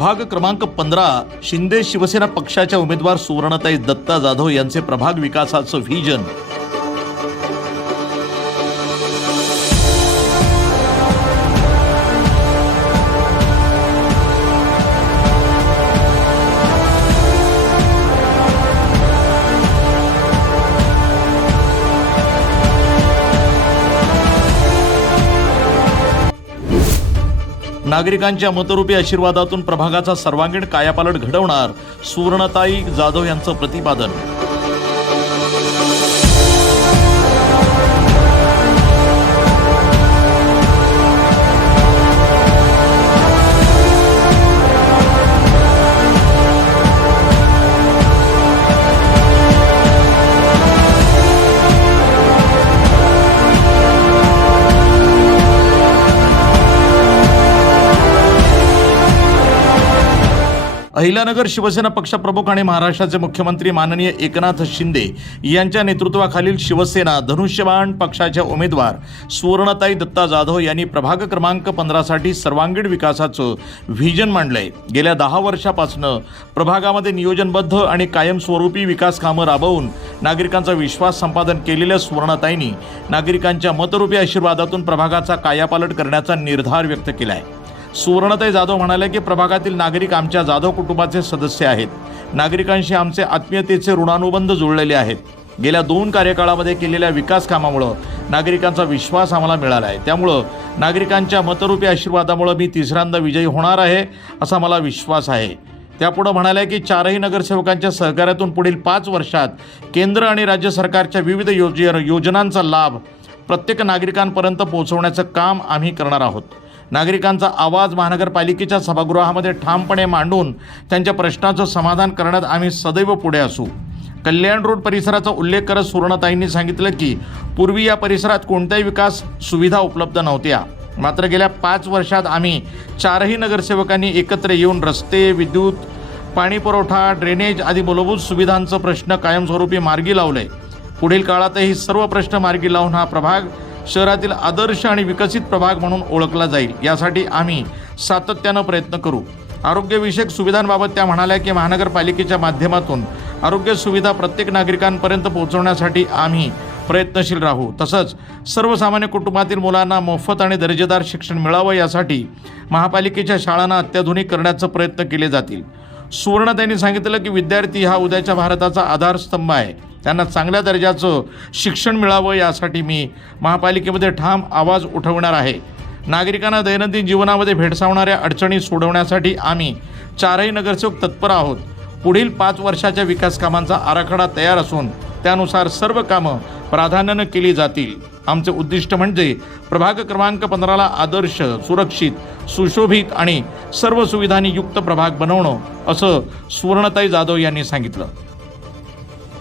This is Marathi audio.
प्रभाग क्रमांक पंधरा शिंदे शिवसेना पक्षाच्या उमेदवार सुवर्णताई दत्ता जाधव यांचे प्रभाग विकासाचं व्हिजन. नागरिकांच्या मतरूपी आशीर्वादातून प्रभागाचा सर्वांगीण कायापालट घडवणार सुवर्णताई जाधव यांचं प्रतिपादन अहिल्यानगर शिवसेना पक्षप्रमुख आणि महाराष्ट्राचे मुख्यमंत्री माननीय एकनाथ शिंदे यांच्या नेतृत्वाखालील शिवसेना धनुष्यबाण पक्षाच्या उमेदवार सुवर्णताई दत्ता जाधव यांनी प्रभाग क्रमांक पंधरासाठी सर्वांगीण विकासाचं व्हिजन मांडलंय. गेल्या दहा वर्षापासून प्रभागामध्ये नियोजनबद्ध आणि कायमस्वरूपी विकास कामं राबवून नागरिकांचा विश्वास संपादन केलेल्या सुवर्णताईंनी नागरिकांच्या मतरूपी आशीर्वादातून प्रभागाचा कायापालट करण्याचा निर्धार व्यक्त केला आहे सुवर्णताई जाधव म्हणाले की प्रभागातील नागरिक आमच्या जाधव कुटुंबाचे सदस्य आहेत. नागरिकांशी आमचे आत्मीयतेचे ऋणानुबंध जुळलेले आहेत. गेल्या दोन कार्यकाळामध्ये केलेल्या विकास कामामुळं नागरिकांचा विश्वास आम्हाला मिळाला आहे. त्यामुळं नागरिकांच्या मतरूपी आशीर्वादामुळं मी तिसऱ्यांदा विजयी होणार आहे असा मला विश्वास आहे. त्यापुढं म्हणाल्या की चारही नगरसेवकांच्या सहकार्यातून पुढील पाच वर्षात केंद्र आणि राज्य सरकारच्या विविध योज योजनांचा लाभ प्रत्येक नागरिकांपर्यंत पोहोचवण्याचं काम आम्ही करणार आहोत. नागरिकांचा आवाज महानगरपालिकेच्या सभागृहामध्ये ठामपणे मांडून त्यांच्या प्रश्नाचं समाधान करण्यात आम्ही सदैव पुढे असू. कल्याण रोड परिसराचा उल्लेख करत सुवर्णताईंनी सांगितलं की पूर्वी या परिसरात कोणत्याही विकास सुविधा उपलब्ध नव्हत्या. मात्र गेल्या पाच वर्षात आम्ही चारही नगरसेवकांनी एकत्र येऊन रस्ते विद्युत पाणीपुरवठा ड्रेनेज आदी मूलभूत सुविधांचं प्रश्न कायमस्वरूपी मार्गी लावले. पुढील काळातही सर्व प्रश्न मार्गी लावून हा प्रभाग शहरातील आदर्श आणि विकसित प्रभाग म्हणून ओळखला जाईल. यासाठी आम्ही सातत्यानं प्रयत्न करू. आरोग्यविषयक सुविधांबाबत त्या म्हणाल्या की महानगरपालिकेच्या माध्यमातून आरोग्य सुविधा प्रत्येक नागरिकांपर्यंत पोहोचवण्यासाठी आम्ही प्रयत्नशील राहू. तसंच सर्वसामान्य कुटुंबातील मुलांना मोफत आणि दर्जेदार शिक्षण मिळावं यासाठी महापालिकेच्या शाळांना अत्याधुनिक करण्याचा प्रयत्न केले जातील. सुवर्ण त्यांनी सांगितलं की विद्यार्थी हा उद्याच्या भारताचा आधारस्तंभ आहे. त्यांना चांगल्या दर्जाचं शिक्षण मिळावं यासाठी मी महापालिकेमध्ये ठाम आवाज उठवणार आहे. नागरिकांना दैनंदिन जीवनामध्ये भेडसावणाऱ्या अडचणी सोडवण्यासाठी आम्ही चारही नगरसेवक तत्पर आहोत. पुढील पाच वर्षाच्या विकास कामांचा आराखडा तयार असून त्यानुसार सर्व कामं प्राधान्यानं केली जातील. आमचे उद्दिष्ट म्हणजे प्रभाग क्रमांक पंधराला आदर्श सुरक्षित सुशोभित आणि सर्व सुविधांनी युक्त प्रभाग बनवणं असं सुवर्णताई जाधव यांनी सांगितलं.